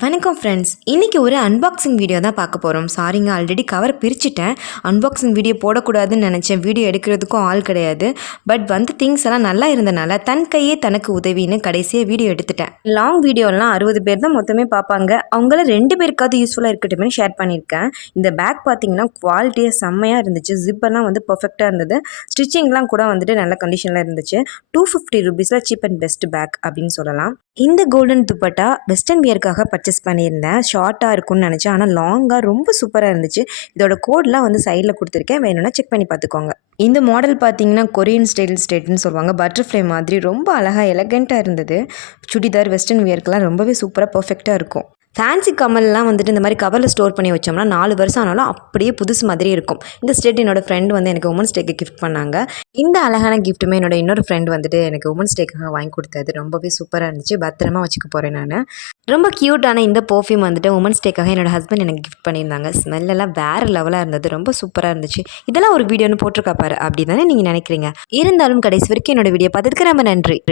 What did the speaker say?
வணக்கம் ஃப்ரெண்ட்ஸ் இன்றைக்கி ஒரு அன்பாக்சிங் வீடியோ தான் பார்க்க போகிறோம் சாரிங்க ஆல்ரெடி கவர் பிரிச்சுட்டேன். அன்பாக்சிங் வீடியோ போடக்கூடாதுன்னு நினச்சேன். வீடியோ எடுக்கிறதுக்கும் ஆள் கிடையாது. பட் வந்து திங்ஸ் எல்லாம் நல்லா இருந்தனால தன் கையே தனக்கு உதவின்னு கடைசியாக வீடியோ எடுத்துட்டேன். லாங் வீடியோலாம் அறுபது பேர் தான் மொத்தமே பார்ப்பாங்க. அவங்கள ரெண்டு பேருக்காவது யூஸ்ஃபுல்லாக இருக்கட்டும்னு ஷேர் பண்ணியிருக்கேன். இந்த பேக் பார்த்தீங்கன்னா குவாலிட்டியாக செம்மையாக இருந்துச்சு. ஜிப்பெல்லாம் வந்து பர்ஃபெக்டாக இருந்தது. ஸ்டிச்சிங்லாம் கூட வந்துட்டு நல்ல கண்டிஷனில் இருந்துச்சு. டூ ஃபிஃப்டி ருபீஸில் சீப் அண்ட் பெஸ்ட் பேக் அப்படின்னு சொல்லலாம். இந்த கோல்டன் துப்பட்டா வெஸ்டர்ன் வியர்க்காக பர்ச்சேஸ் பண்ணியிருந்தேன். ஷார்ட்டாக இருக்கும்னு நினச்சேன். ஆனால் லாங்காக ரொம்ப சூப்பராக இருந்துச்சு. இதோட கோட்லாம் வந்து சைடில் கொடுத்துருக்கேன். வேணும்னா செக் பண்ணி பார்த்துக்கோங்க. இந்த மாடல் பார்த்தீங்கன்னா கொரியன் ஸ்டைல் ஸ்டேட்னு சொல்லுவாங்க. பட்டர்ஃப்ளை மாதிரி ரொம்ப அழகாக எலகெண்ட்டாக இருந்தது. சுடிதார் வெஸ்டர்ன் வியர்க்கெலாம் ரொம்பவே சூப்பராக பர்ஃபெக்டாக இருக்கும். ஃபேன்சி கமல்லாம் வந்துட்டு இந்த மாதிரி கவரில் ஸ்டோர் பண்ணி வச்சோம்னா நாலு வருஷம் ஆனாலும் அப்படியே புதுசு மாதிரி இருக்கும். இந்த ஸ்டேட் என்னோடய ஃப்ரெண்ட் வந்து எனக்கு உமன்ஸ் டேக்கு கிஃப்ட் பண்ணாங்க. இந்த அழகான கிஃப்ட்டுமே என்னோட இன்னொரு ஃப்ரெண்ட் வந்துட்டு எனக்கு உமன்ஸ் டேக்காக வாங்கி கொடுத்தது. ரொம்பவே சூப்பராக இருந்துச்சு. பத்திரமா வச்சுக்க போகிறேன் நான். ரொம்ப க்யூட்டான இந்த பர்ஃப்யூம் வந்துட்டு உமன்ஸ் டேக்காக என்னோடய ஹஸ்பண்ட் எனக்கு கிஃப்ட் பண்ணியிருந்தாங்க. ஸ்மெல்லாம் வேறு லெவலாக இருந்தது. ரொம்ப சூப்பராக இருந்துச்சு. இதெல்லாம் ஒரு வீடியோன்னு போட்டிருக்கா பாரு. அப்படி தானே நீங்கள் நினைக்கிறீங்க? இருந்தாலும் கடைசி வரைக்கும் என்னோட வீடியோ பார்த்ததுக்கு ரொம்ப நன்றி.